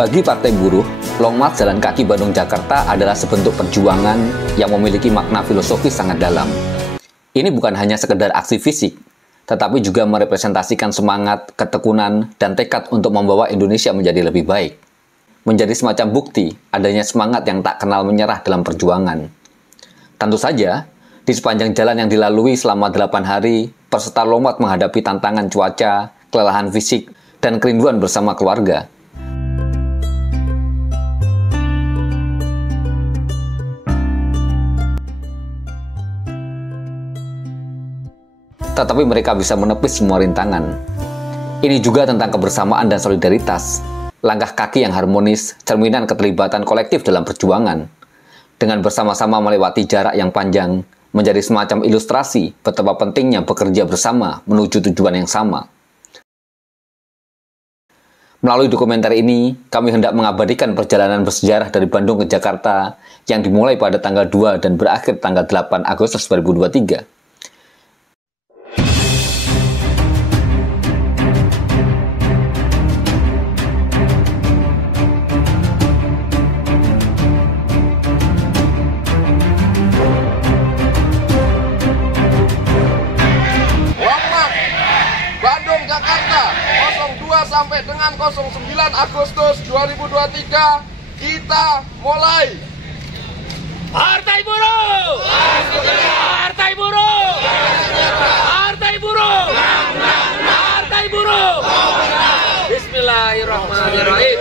Bagi Partai Buruh, Long March Jalan Kaki Bandung-Jakarta adalah sebentuk perjuangan yang memiliki makna filosofis sangat dalam. Ini bukan hanya sekedar aksi fisik, tetapi juga merepresentasikan semangat, ketekunan, dan tekad untuk membawa Indonesia menjadi lebih baik. Menjadi semacam bukti adanya semangat yang tak kenal menyerah dalam perjuangan. Tentu saja, di sepanjang jalan yang dilalui selama 8 hari, peserta Long March menghadapi tantangan cuaca, kelelahan fisik, dan kerinduan bersama keluarga. Tetapi mereka bisa menepis semua rintangan. Ini juga tentang kebersamaan dan solidaritas, langkah kaki yang harmonis, cerminan keterlibatan kolektif dalam perjuangan. Dengan bersama-sama melewati jarak yang panjang, menjadi semacam ilustrasi betapa pentingnya bekerja bersama menuju tujuan yang sama. Melalui dokumenter ini, kami hendak mengabadikan perjalanan bersejarah dari Bandung ke Jakarta yang dimulai pada tanggal 2 dan berakhir tanggal 8 Agustus 2023. Bandung Jakarta 02 sampai dengan 09 Agustus 2023 kita mulai. Partai Buruh! Partai Buruh! Partai Buruh! Partai Buruh! Bismillahirrahmanirrahim.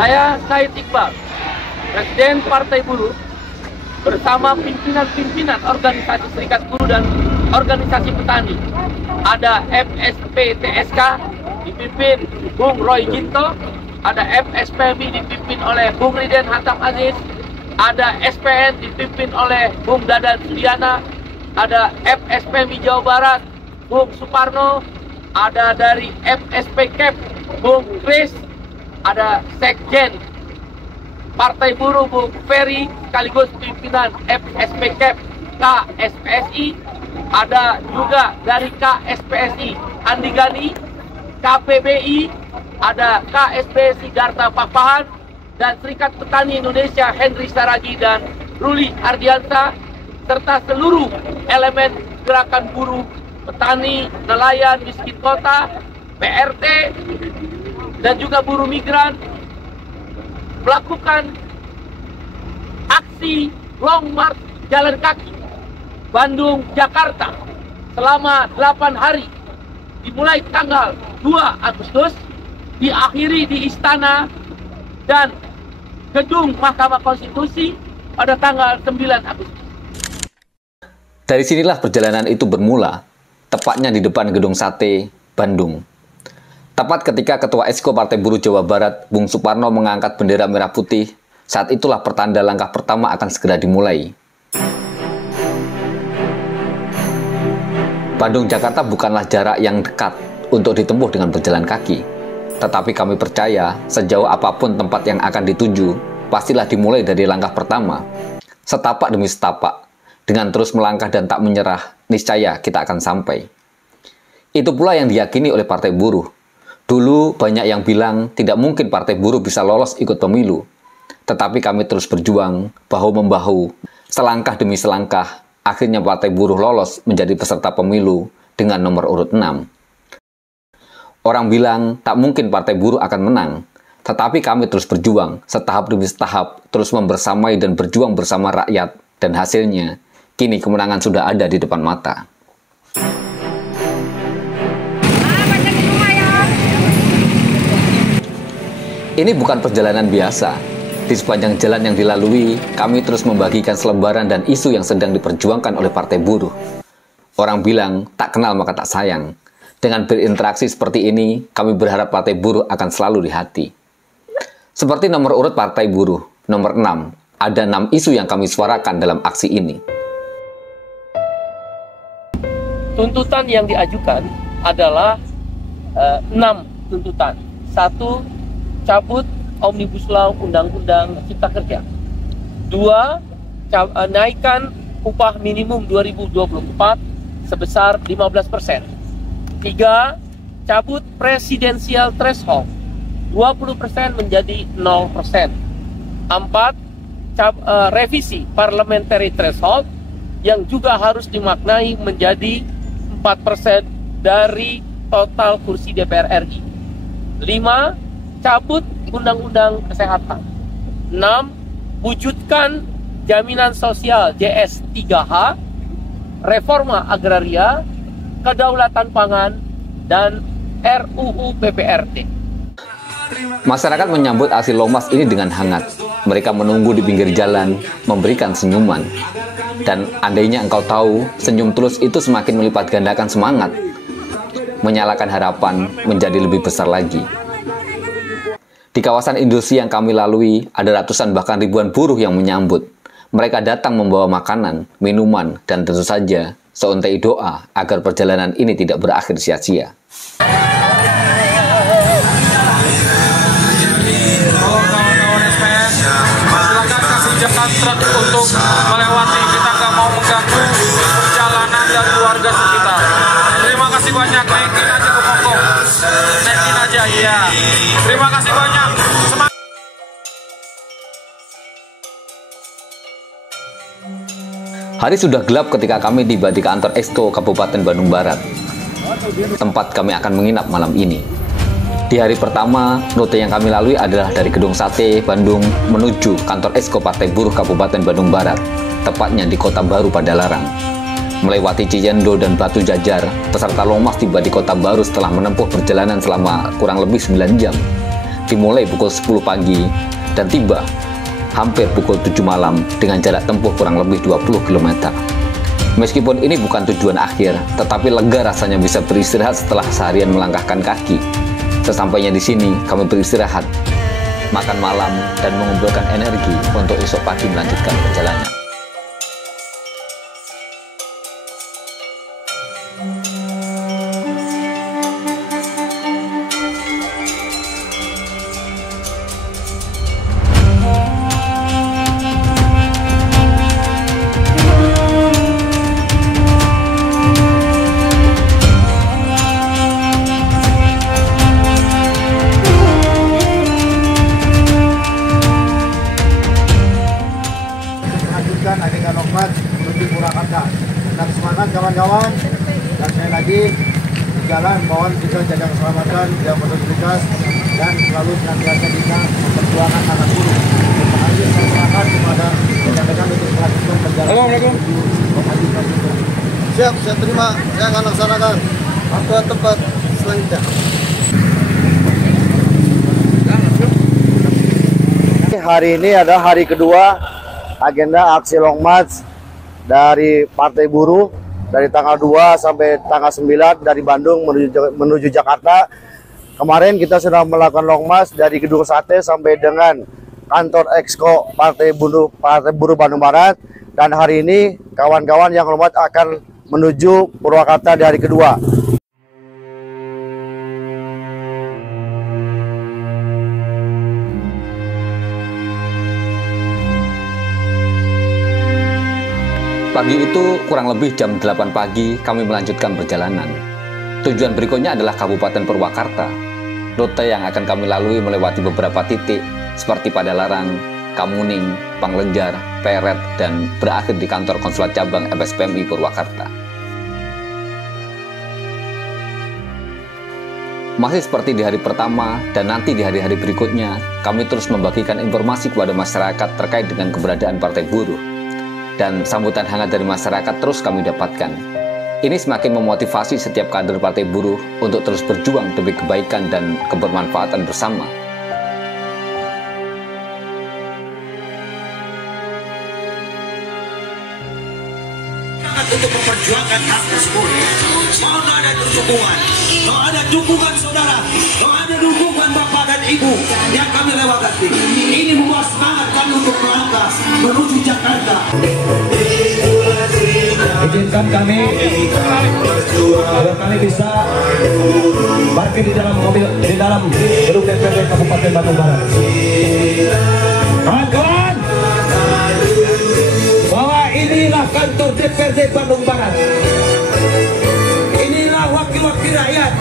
Saya Said Iqbal, Presiden Partai Buruh, bersama pimpinan-pimpinan organisasi serikat buruh dan organisasi petani. Ada FSP-TSK dipimpin Bung Roy Ginto, ada FSPMI dipimpin oleh Bung Riden Hatam Aziz, ada SPN dipimpin oleh Bung Dadan Sudiana, ada FSPMI Jawa Barat Bung Suparno, ada dari FSP-CAP Bung Kris, ada Sekjen Partai Buruh Bung Ferry sekaligus pimpinan FSP-CAP KSPSI, ada juga dari KSPSI Andi Gani, KPBI, ada KSPSI Darta Pakpahan, dan Serikat Petani Indonesia Henry Saragi dan Ruli Ardiansa, serta seluruh elemen gerakan buruh, petani, nelayan, miskin kota, PRT, dan juga buruh migran, melakukan aksi Long March Jalan Kaki Bandung Jakarta selama 8 hari, dimulai tanggal 2 Agustus, diakhiri di Istana dan Gedung Mahkamah Konstitusi pada tanggal 9 Agustus. Dari sinilah perjalanan itu bermula, tepatnya di depan Gedung Sate, Bandung. Tepat ketika Ketua Exco Partai Buruh Jawa Barat, Bung Suparno mengangkat bendera merah putih, saat itulah pertanda langkah pertama akan segera dimulai. Bandung-Jakarta bukanlah jarak yang dekat untuk ditempuh dengan berjalan kaki. Tetapi kami percaya, sejauh apapun tempat yang akan dituju, pastilah dimulai dari langkah pertama. Setapak demi setapak, dengan terus melangkah dan tak menyerah, niscaya kita akan sampai. Itu pula yang diyakini oleh Partai Buruh. Dulu banyak yang bilang tidak mungkin Partai Buruh bisa lolos ikut pemilu. Tetapi kami terus berjuang, bahu-membahu, selangkah demi selangkah, akhirnya Partai Buruh lolos menjadi peserta pemilu dengan nomor urut 6. Orang bilang tak mungkin Partai Buruh akan menang, tetapi kami terus berjuang, setahap demi setahap, terus membersamai dan berjuang bersama rakyat, dan hasilnya, kini kemenangan sudah ada di depan mata. Ini bukan perjalanan biasa. Di sepanjang jalan yang dilalui, kami terus membagikan selebaran dan isu yang sedang diperjuangkan oleh Partai Buruh. Orang bilang, tak kenal maka tak sayang. Dengan berinteraksi seperti ini, kami berharap Partai Buruh akan selalu di hati. Seperti nomor urut Partai Buruh, nomor 6, ada 6 isu yang kami suarakan dalam aksi ini. Tuntutan yang diajukan adalah 6 tuntutan. 1. Cabut Omnibus Law Undang-Undang Cipta Kerja. 2. Naikkan upah minimum 2024 sebesar 15%. 3. Cabut presidensial threshold 20% menjadi 0%. 4. Revisi parliamentary threshold yang juga harus dimaknai menjadi 4% dari total kursi DPR RI. 5. Cabut Undang-Undang Kesehatan. 6. Wujudkan Jaminan Sosial JS 3H, Reforma Agraria, Kedaulatan Pangan, dan RUU PPRT. Masyarakat menyambut aksi Longmas ini dengan hangat. Mereka menunggu di pinggir jalan, memberikan senyuman. Dan andainya engkau tahu, senyum tulus itu semakin melipat gandakan semangat, menyalakan harapan menjadi lebih besar lagi. Di kawasan industri yang kami lalui, ada ratusan bahkan ribuan buruh yang menyambut. Mereka datang membawa makanan, minuman, dan tentu saja seuntai doa agar perjalanan ini tidak berakhir sia-sia. Silakan truk untuk melewati, kita nggak mau mengganggu perjalanan dan keluarga sekitar. Terima kasih banyak, naikin aja ke pokok, naikin aja, iya. Terima kasih banyak. Hari sudah gelap ketika kami tiba di kantor Exco Kabupaten Bandung Barat, tempat kami akan menginap malam ini. Di hari pertama, rute yang kami lalui adalah dari Gedung Sate, Bandung, menuju kantor Exco Partai Buruh Kabupaten Bandung Barat, tepatnya di Kota Baru Padalarang. Melewati Cicendo dan Batu Jajar, peserta Longmas tiba di Kota Baru setelah menempuh perjalanan selama kurang lebih 9 jam. Dimulai pukul 10 pagi dan tiba hampir pukul 7 malam dengan jarak tempuh kurang lebih 20 km. Meskipun ini bukan tujuan akhir, tetapi lega rasanya bisa beristirahat setelah seharian melangkahkan kaki. Sesampainya di sini, kami beristirahat, makan malam, dan mengumpulkan energi untuk esok pagi melanjutkan perjalanan. Agenda Longmas menuju Purwakarta. Tetap semangat kawan-kawan, dan sekali lagi jalan mohon juga jaga keselamatan, jaga produktivitas, dan selalu senantiasa kita memperjuangkan hak buruh. Terima kasih, saya serahkan kepada rekan-rekan untuk melanjutkan perjalanan menuju Siap, saya terima, saya akan laksanakan ke tempat selanjutnya. Hari ini adalah hari kedua agenda aksi Long March dari Partai Buruh dari tanggal 2 sampai tanggal 9 dari Bandung menuju Jakarta. Kemarin kita sudah melakukan Long March dari Gedung Sate sampai dengan kantor Exco Partai Buruh Bandung Barat, dan hari ini kawan-kawan yang Long March akan menuju Purwakarta di hari kedua. Pagi itu kurang lebih jam 8 pagi kami melanjutkan perjalanan. Tujuan berikutnya adalah Kabupaten Purwakarta. Rute yang akan kami lalui melewati beberapa titik seperti Padalarang, Kamuning, Panglenjar, Peret, dan berakhir di kantor konsulat cabang FSPMI Purwakarta. Masih seperti di hari pertama dan nanti di hari-hari berikutnya, kami terus membagikan informasi kepada masyarakat terkait dengan keberadaan Partai Buruh. Dan sambutan hangat dari masyarakat terus kami dapatkan. Ini semakin memotivasi setiap kader Partai Buruh untuk terus berjuang demi kebaikan dan kebermanfaatan bersama. semangat untuk memperjuangkan hak tersebut. Mohon ada dukungan. Kalau ada dukungan saudara, kalau ada dukungan bapak dan ibu yang kami lewati, ini membuat semangat kami untuk melangkah menuju Jakarta. Izinkan kami agar kami bisa parkir di dalam mobil, di dalam gedung DPRD Kabupaten Bandung Barat. Kawan-kawan, bahwa inilah kantor DPRD Bandung Barat. Inilah wakil-wakil rakyat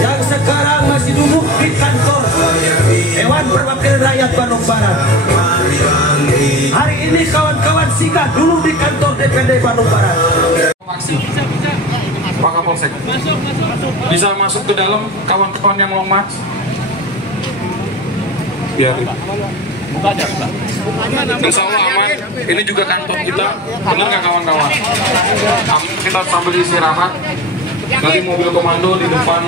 yang sekarang masih duduk di kantor Dewan Perwakilan Rakyat Bandung Barat. Hari ini kawan-kawan singgah dulu di kantor DPRD Bandung Barat. Pak Kapolsek, bisa masuk ke dalam kawan-kawan yang long march? Biarin. Insya Allah aman. Ini juga kantor kita, benar nggak kawan-kawan? Kita sambil istirahat. Nanti mobil komando di depan.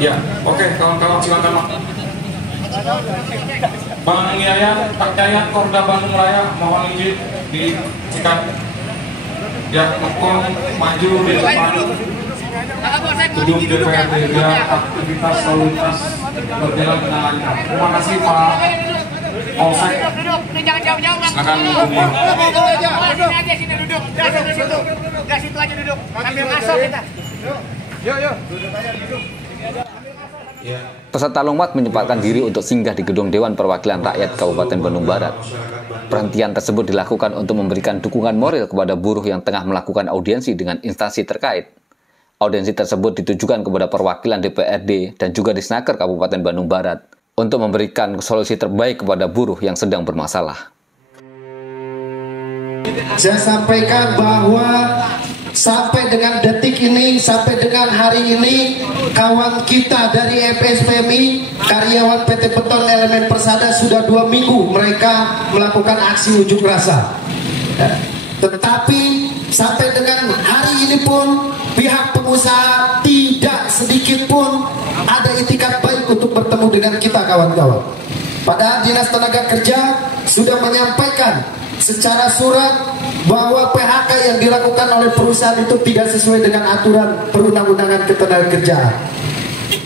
Ya, oke, kawan-kawan silakan. Bang Yayan, Pak Yayan, Korda Bandung Raya, mohon izin disikat. Ya, mengkong maju di depan gedung DPRD biar aktivitas lalu lintas berjalan dengan lancar. Terima kasih Pak Polsek. Jangan jauh-jauh. Silakan duduk. Sini aja, sini duduk. Duduk. Enggak, situ aja duduk. Sambil masuk kita. Yuk. Duduk aja, duduk. Peserta lompat menyempatkan diri untuk singgah di gedung Dewan Perwakilan Rakyat Kabupaten Bandung Barat. Perhentian tersebut dilakukan untuk memberikan dukungan moral kepada buruh yang tengah melakukan audiensi dengan instansi terkait. Audiensi tersebut ditujukan kepada perwakilan DPRD dan juga Disnaker Kabupaten Bandung Barat untuk memberikan solusi terbaik kepada buruh yang sedang bermasalah. Saya sampaikan bahwa sampai dengan detik ini, sampai dengan hari ini, kawan kita dari FSPMI, karyawan PT Beton Elemen Persada sudah 2 minggu mereka melakukan aksi unjuk rasa. Tetapi sampai dengan hari ini pun pihak pengusaha tidak sedikit pun ada itikat baik untuk bertemu dengan kita kawan-kawan. Padahal Dinas Tenaga Kerja sudah menyampaikan secara surat bahwa PHK yang dilakukan oleh perusahaan itu tidak sesuai dengan aturan perundang-undangan ketenagakerjaan.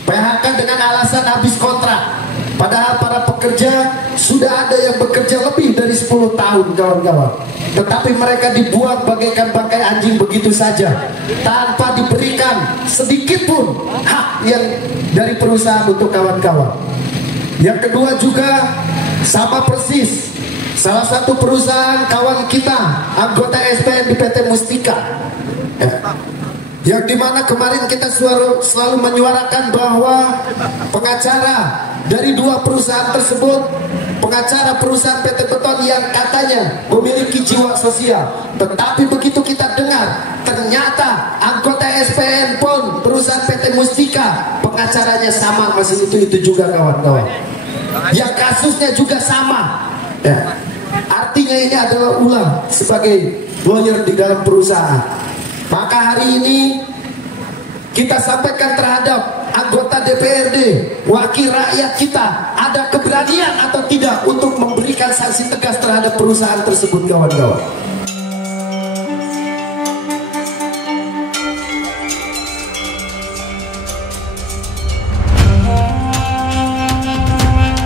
PHK dengan alasan habis kontrak. Padahal para pekerja sudah ada yang bekerja lebih dari 10 tahun kawan-kawan. Tetapi mereka dibuang bagaikan bangkai anjing begitu saja, tanpa diberikan sedikit pun hak yang dari perusahaan untuk kawan-kawan. Yang kedua juga sama persis, salah satu perusahaan kawan kita, anggota SPN di PT Mustika, yang dimana kemarin kita selalu menyuarakan bahwa pengacara dari 2 perusahaan tersebut, pengacara perusahaan PT Beton yang katanya memiliki jiwa sosial, tetapi begitu kita dengar ternyata anggota SPN pun perusahaan PT Mustika pengacaranya sama, masih itu juga kawan-kawan, yang kasusnya juga sama. Artinya ini adalah ulah sebagai lawyer di dalam perusahaan. Maka hari ini kita sampaikan terhadap anggota DPRD, wakil rakyat kita, ada keberanian atau tidak untuk memberikan sanksi tegas terhadap perusahaan tersebut kawan-kawan.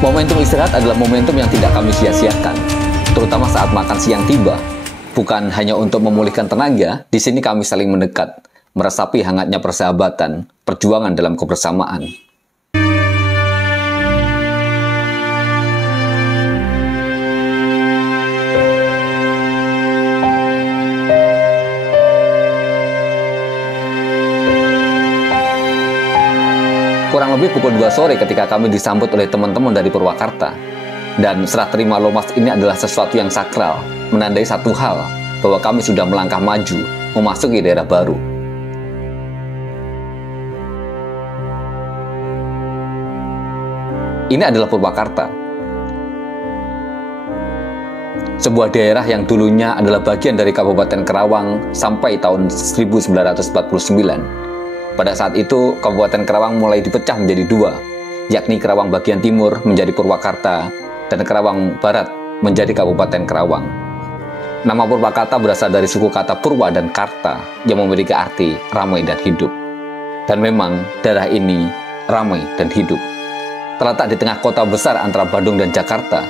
Momentum istirahat adalah momentum yang tidak kami sia-siakan, terutama saat makan siang tiba. Bukan hanya untuk memulihkan tenaga, di sini kami saling mendekat, meresapi hangatnya persahabatan, perjuangan dalam kebersamaan. Kurang lebih pukul 2 sore ketika kami disambut oleh teman-teman dari Purwakarta. Dan serah terima lomas ini adalah sesuatu yang sakral, menandai satu hal, bahwa kami sudah melangkah maju, memasuki daerah baru. Ini adalah Purwakarta, sebuah daerah yang dulunya adalah bagian dari Kabupaten Kerawang sampai tahun 1949. Pada saat itu, Kabupaten Kerawang mulai dipecah menjadi 2, yakni Kerawang bagian timur menjadi Purwakarta, dan Kerawang Barat menjadi Kabupaten Kerawang. Nama Purwakarta berasal dari suku kata Purwa dan Karta yang memiliki arti ramai dan hidup. Dan memang daerah ini ramai dan hidup. Terletak di tengah kota besar antara Bandung dan Jakarta,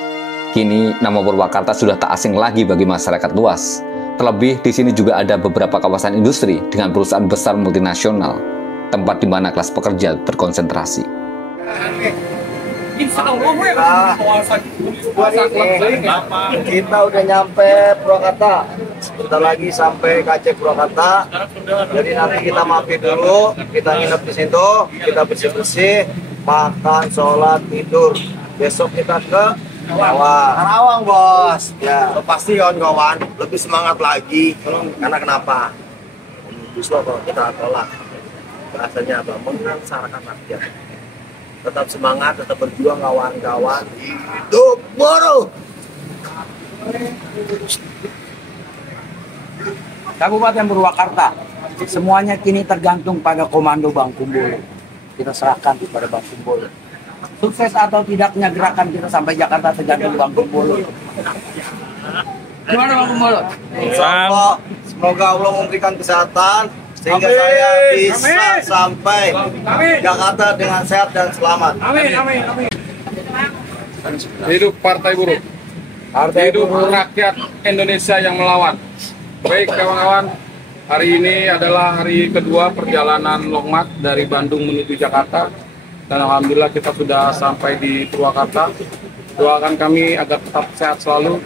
kini nama Purwakarta sudah tak asing lagi bagi masyarakat luas. Terlebih di sini juga ada beberapa kawasan industri dengan perusahaan besar multinasional, tempat di mana kelas pekerja berkonsentrasi. Kita udah nyampe Purwakarta, kita lagi sampai KC Purwakarta. Jadi nanti kita mampir dulu, kita nginep di situ, kita bersih-bersih, makan, sholat, tidur. Besok kita ke Karawang, bos. Ya, pasti kawan-kawan lebih semangat lagi. Karena kenapa? Justru kalau kita tolak, bahasanya apa? Mengangsarakan rakyat. Tetap semangat, tetap berjuang kawan-kawan. Hidup buruh. Kabupaten Purwakarta, semuanya kini tergantung pada komando Bang Kumbolo. Kita serahkan kepada Bang Kumbolo. Sukses atau tidaknya gerakan kita sampai Jakarta tergantung Bang Kumbolo. Gimana Bang Kumbolo? Semoga Allah memberikan kesehatan sehingga saya bisa sampai Jakarta dengan sehat dan selamat. Amin. Hidup Partai Buruh. Hidup rakyat Indonesia yang melawan. Baik kawan-kawan, hari ini adalah hari kedua perjalanan Longmat dari Bandung menuju Jakarta. Dan alhamdulillah kita sudah sampai di Purwakarta. Doakan kami agar tetap sehat selalu,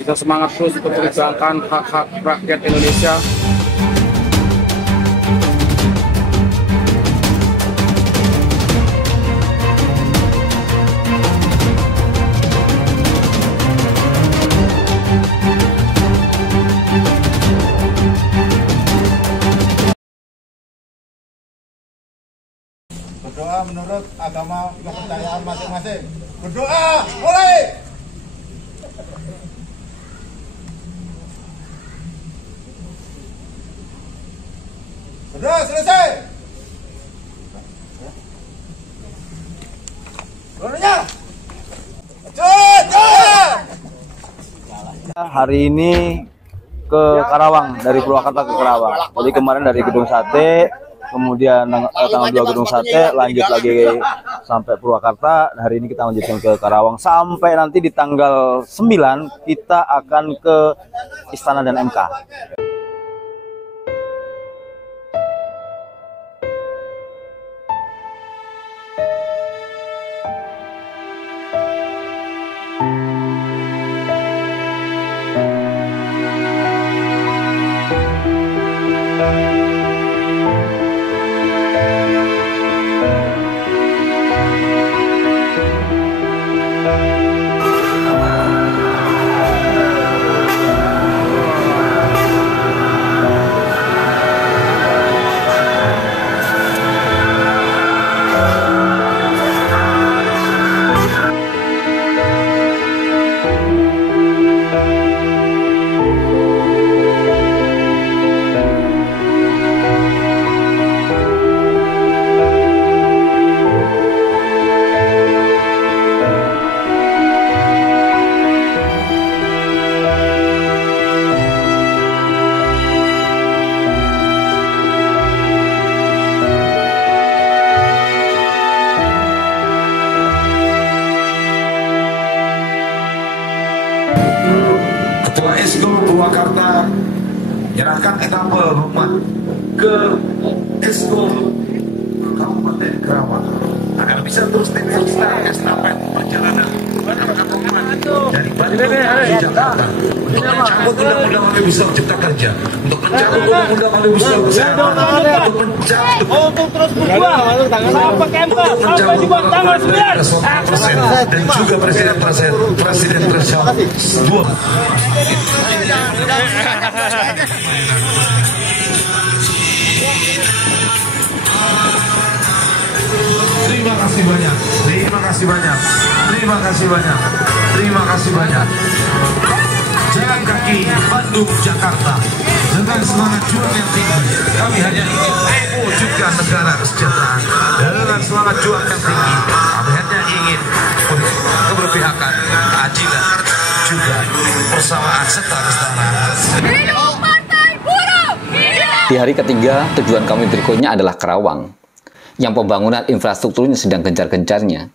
bisa semangat terus memperjuangkan hak-hak rakyat Indonesia. Berdoa menurut agama kepercayaan masing-masing. Berdoa, mulai! Berdoa selesai. Doanya. Hari ini ke Karawang, dari Purwakarta ke Karawang. Jadi kemarin dari Gedung Sate, kemudian tanggal 2 Gedung Sate, lanjut lagi sampai Purwakarta. Hari ini kita lanjutkan ke Karawang sampai nanti di tanggal 9 kita akan ke Istana dan MK. Ketua Esko Purwakarta menyerahkan etapa Longmat ke Esko Kabupaten Karawang agar bisa terus meneruskan estafet perjalanan dari Bandung menuju Jakarta untuk mencabut undang-undang Omnibus Cipta Kerja, untuk mencabut undang-undang Omnibus Kesehatan, untuk terus berjuang sampai KMK sampai di tanggal 9 dan juga presiden threshold 2. Terima kasih banyak. Terima kasih banyak. Terima kasih banyak. Terima kasih banyak. Jalan kaki Bandung Jakarta dengan semangat juang yang tinggi. Kami hanya ingin mewujudkan negara kesejahteraan dengan semangat juang yang tinggi. Kami hanya ingin keberpihakan, keadilan, juga kebersamaan serta kesetaraan. Hidup Partai Buruh! Di hari ketiga, tujuan kami berikutnya adalah Karawang, yang pembangunan infrastrukturnya sedang gencar-gencarnya.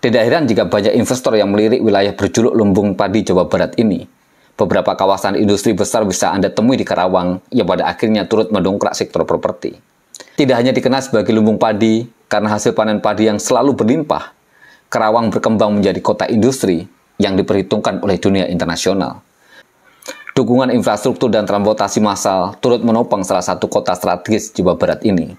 Tidak heran jika banyak investor yang melirik wilayah berjuluk Lumbung Padi Jawa Barat ini. Beberapa kawasan industri besar bisa Anda temui di Karawang, yang pada akhirnya turut mendongkrak sektor properti. Tidak hanya dikenal sebagai lumbung padi, karena hasil panen padi yang selalu berlimpah, Karawang berkembang menjadi kota industri yang diperhitungkan oleh dunia internasional. Dukungan infrastruktur dan transportasi massal turut menopang salah satu kota strategis Jawa Barat ini.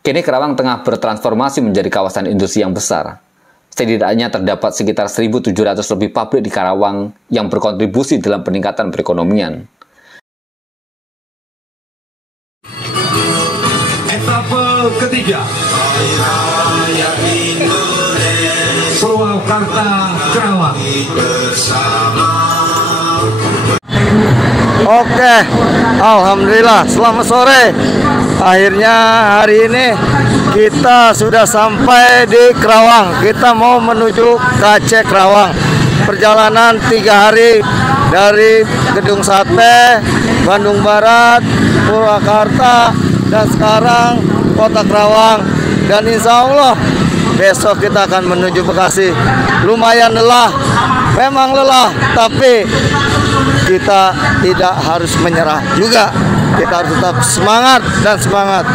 Kini Karawang tengah bertransformasi menjadi kawasan industri yang besar. Setidaknya terdapat sekitar 1.700 lebih pabrik di Karawang yang berkontribusi dalam peningkatan perekonomian. Etapa ketiga, Purwakarta Karawang. Oke, alhamdulillah, selamat sore. Akhirnya hari ini kita sudah sampai di Karawang. Kita mau menuju KC Karawang. Perjalanan 3 hari dari Gedung Sate, Bandung Barat, Purwakarta, dan sekarang Kota Karawang. Dan insya Allah besok kita akan menuju Bekasi. Lumayan lelah, memang lelah, tapi kita tidak harus menyerah juga. Kita harus tetap semangat dan semangat.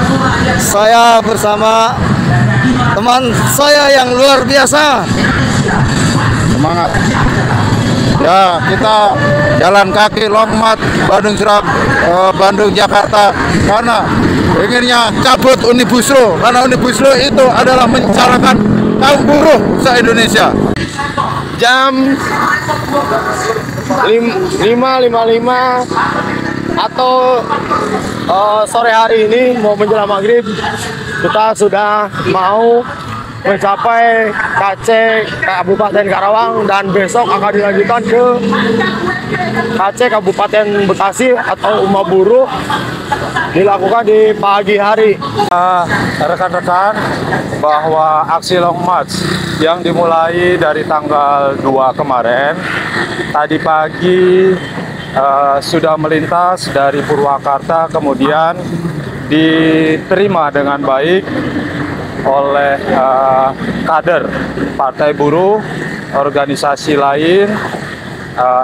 Saya bersama teman saya yang luar biasa. Semangat. Ya, kita jalan kaki Longmat Bandung Jakarta karena inginnya cabut Omnibus Law, karena Omnibus Law itu adalah mencarakan kaum buruh se-Indonesia. Jam 5.55 atau sore hari ini mau menjelang maghrib, kita sudah mau mencapai KC Kabupaten Karawang dan besok akan dilanjutkan ke KC Kabupaten Bekasi atau Umah Buruh dilakukan di pagi hari. Rekan-rekan, bahwa aksi Long March yang dimulai dari tanggal 2 kemarin, tadi pagi sudah melintas dari Purwakarta, kemudian diterima dengan baik oleh kader Partai Buruh, organisasi lain,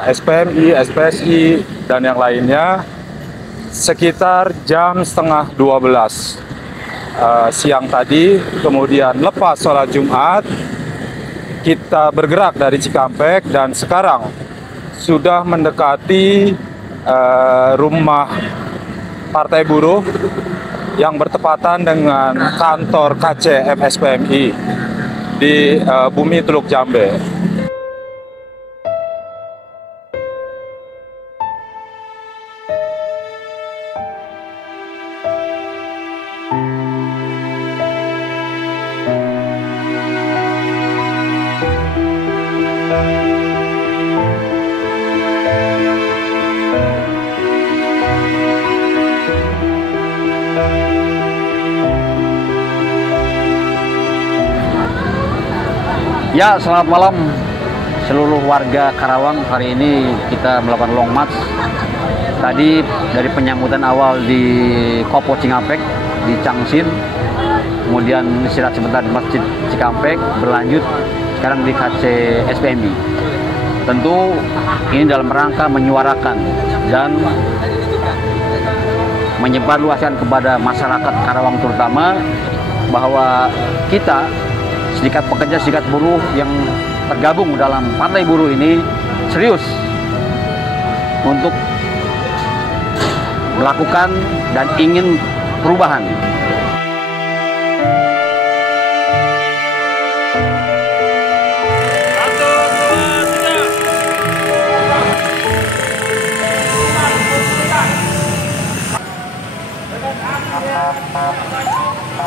SPMI, SPSI, dan yang lainnya, sekitar jam setengah 12 siang tadi. Kemudian lepas sholat Jumat, kita bergerak dari Cikampek dan sekarang sudah mendekati rumah Partai Buruh yang bertepatan dengan kantor KC MSPMI di Bumi Teluk Jambe. Ya, selamat malam seluruh warga Karawang. Hari ini kita melakukan long march. Tadi dari penyambutan awal di Kopo Cikampek, di Changsin, kemudian istirahat sebentar di Masjid Cikampek, berlanjut sekarang di KC SPMI. Tentu ini dalam rangka menyuarakan dan menyebarluaskan kepada masyarakat Karawang terutama bahwa kita serikat pekerja, serikat buruh yang tergabung dalam Partai Buruh ini serius untuk melakukan dan ingin perubahan.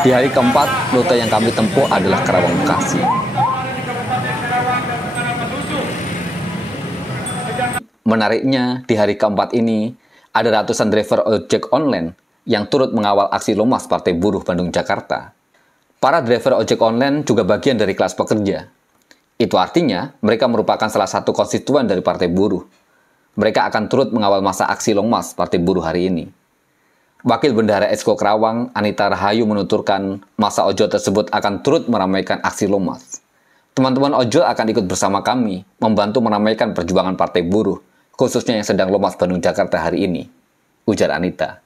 Di hari keempat, rute yang kami tempuh adalah Karawang Bekasi. Menariknya, di hari keempat ini, ada ratusan driver ojek online yang turut mengawal aksi Lomas Partai Buruh Bandung Jakarta. Para driver ojek online juga bagian dari kelas pekerja. Itu artinya, mereka merupakan salah satu konstituen dari Partai Buruh. mereka akan turut mengawal masa aksi Long March Partai Buruh hari ini. Wakil Bendahara Exco Karawang, Anita Rahayu menuturkan, masa ojol tersebut akan turut meramaikan aksi Long March. Teman-teman ojol akan ikut bersama kami, membantu meramaikan perjuangan Partai Buruh, khususnya yang sedang Long March Bandung Jakarta hari ini, ujar Anita.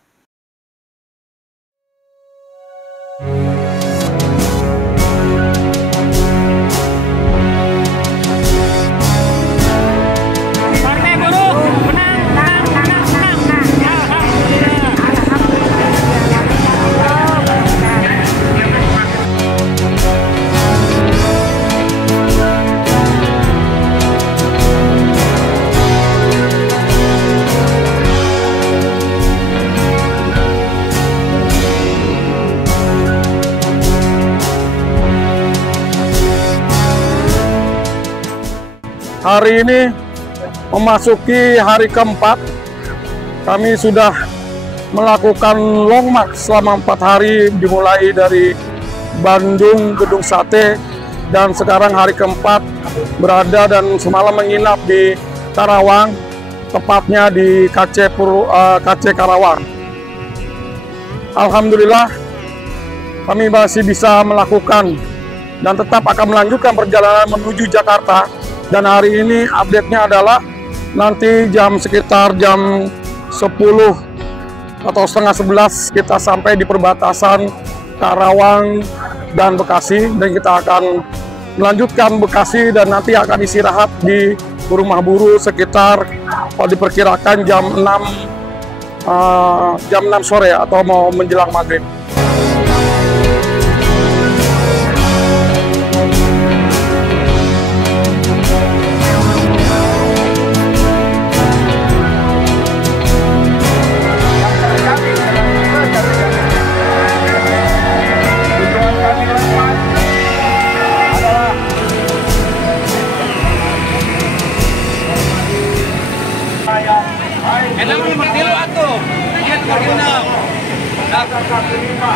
Hari ini memasuki hari keempat, kami sudah melakukan long march selama 4 hari, dimulai dari Bandung, Gedung Sate, dan sekarang hari keempat berada dan semalam menginap di Karawang, tepatnya di KC Karawang. Alhamdulillah, kami masih bisa melakukan dan tetap akan melanjutkan perjalanan menuju Jakarta. Dan hari ini update-nya adalah nanti sekitar jam 10 atau setengah 11 kita sampai di perbatasan Karawang dan Bekasi, dan kita akan melanjutkan Bekasi dan nanti akan istirahat di rumah buruh sekitar diperkirakan jam 6 sore atau mau menjelang maghrib.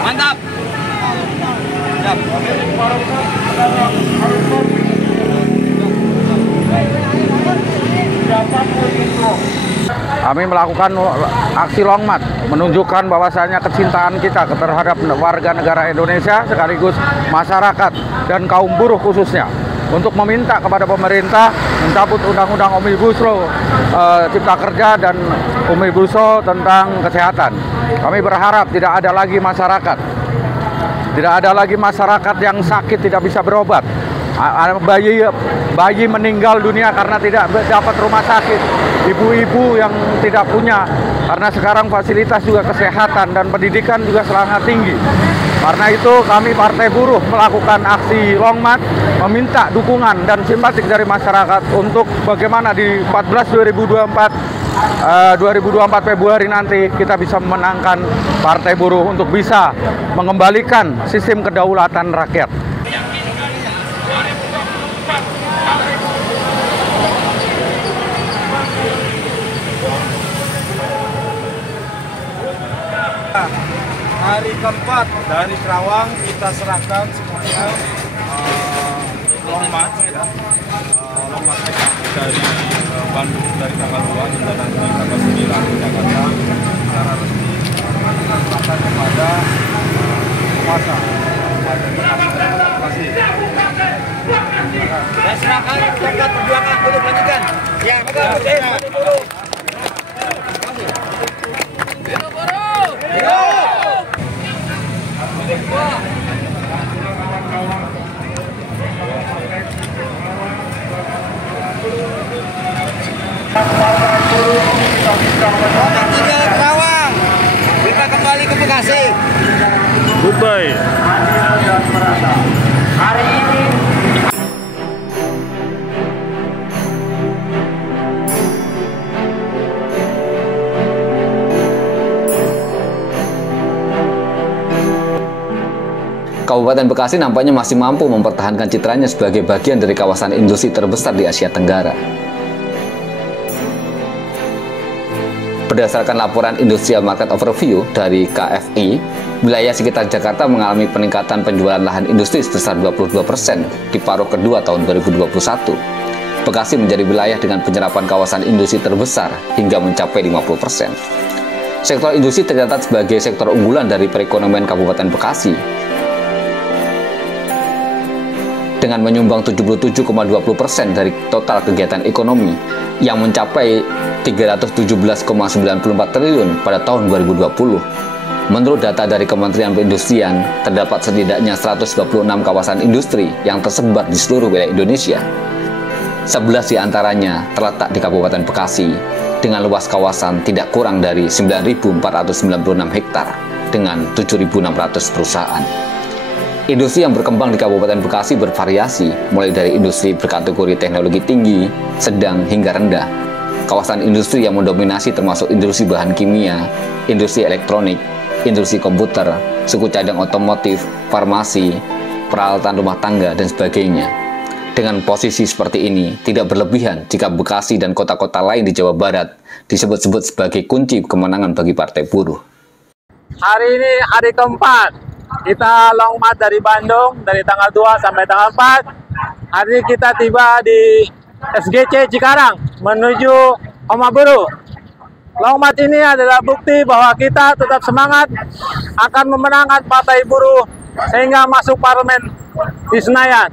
Mantap. Kami melakukan aksi Long March menunjukkan bahwasanya kecintaan kita terhadap warga negara Indonesia sekaligus masyarakat dan kaum buruh khususnya untuk meminta kepada pemerintah mencabut Undang-Undang Omnibus Law Cipta Kerja dan Omnibus Law tentang kesehatan. Kami berharap tidak ada lagi masyarakat yang sakit tidak bisa berobat. Bayi meninggal dunia karena tidak dapat rumah sakit. Ibu-ibu yang tidak punya, karena sekarang fasilitas juga kesehatan dan pendidikan juga sangat tinggi. Karena itu kami Partai Buruh melakukan aksi Long March, meminta dukungan dan simpatik dari masyarakat untuk bagaimana di 2024 Februari nanti kita bisa memenangkan Partai Buruh untuk bisa mengembalikan sistem kedaulatan rakyat. Hari keempat dari Karawang kita serahkan semuanya Long March ya. Long March dari Bandung dari tanggal 2 hingga nanti tanggal 9 di Jakarta secara resmi kita serahkan kepada kuasa. Terima kasih. Saya serahkan tongkat perjuangan buruh lanjutkan. Ya, betul. Tinggal Karawang, kita kembali ke Bekasi. Goodbye. Hari ini Kabupaten Bekasi nampaknya masih mampu mempertahankan citranya sebagai bagian dari kawasan industri terbesar di Asia Tenggara. Berdasarkan laporan Industrial Market Overview dari KFI, wilayah sekitar Jakarta mengalami peningkatan penjualan lahan industri sebesar 22% di paruh kedua tahun 2021. Bekasi menjadi wilayah dengan penyerapan kawasan industri terbesar hingga mencapai 50%. Sektor industri tercatat sebagai sektor unggulan dari perekonomian Kabupaten Bekasi, dengan menyumbang 77,20% dari total kegiatan ekonomi yang mencapai 317,94 triliun pada tahun 2020. Menurut data dari Kementerian Perindustrian, terdapat setidaknya 126 kawasan industri yang tersebar di seluruh wilayah Indonesia. 11 di antaranya terletak di Kabupaten Bekasi dengan luas kawasan tidak kurang dari 9.496 hektar dengan 7.600 perusahaan. Industri yang berkembang di Kabupaten Bekasi bervariasi, mulai dari industri berkategori teknologi tinggi, sedang, hingga rendah. Kawasan industri yang mendominasi termasuk industri bahan kimia, industri elektronik, industri komputer, suku cadang otomotif, farmasi, peralatan rumah tangga, dan sebagainya. Dengan posisi seperti ini, tidak berlebihan jika Bekasi dan kota-kota lain di Jawa Barat disebut-sebut sebagai kunci kemenangan bagi Partai Buruh. Hari ini hari keempat, kita long march dari Bandung, dari tanggal 2 sampai tanggal 4. Hari ini kita tiba di SGC Cikarang, menuju Oma Buruh. Long march ini adalah bukti bahwa kita tetap semangat akan memenangkan Partai Buruh sehingga masuk parlemen di Senayan.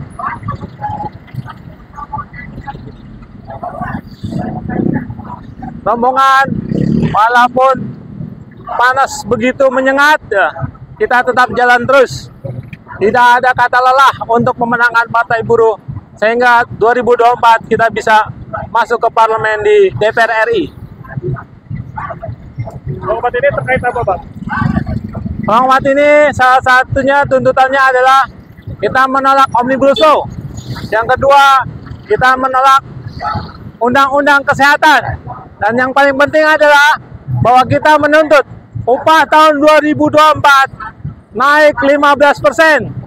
Rombongan, walaupun panas begitu menyengat, ya, kita tetap jalan terus. Tidak ada kata lelah untuk memenangkan Partai Buruh, sehingga 2024 kita bisa masuk ke parlemen di DPR RI. Penguat ini terkait apa, Bang? Penguat ini salah satunya tuntutannya adalah kita menolak Omnibus Law. Yang kedua, kita menolak Undang-Undang Kesehatan. Dan yang paling penting adalah bahwa kita menuntut upah tahun 2024 naik 15%.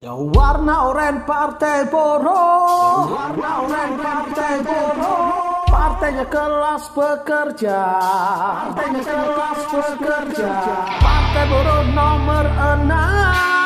Ya warna oranye Partai Buruh, warna oranye Partai Buruh, partainya kelas pekerja, partainya kelas pekerja, Partai Buruh nomor 6.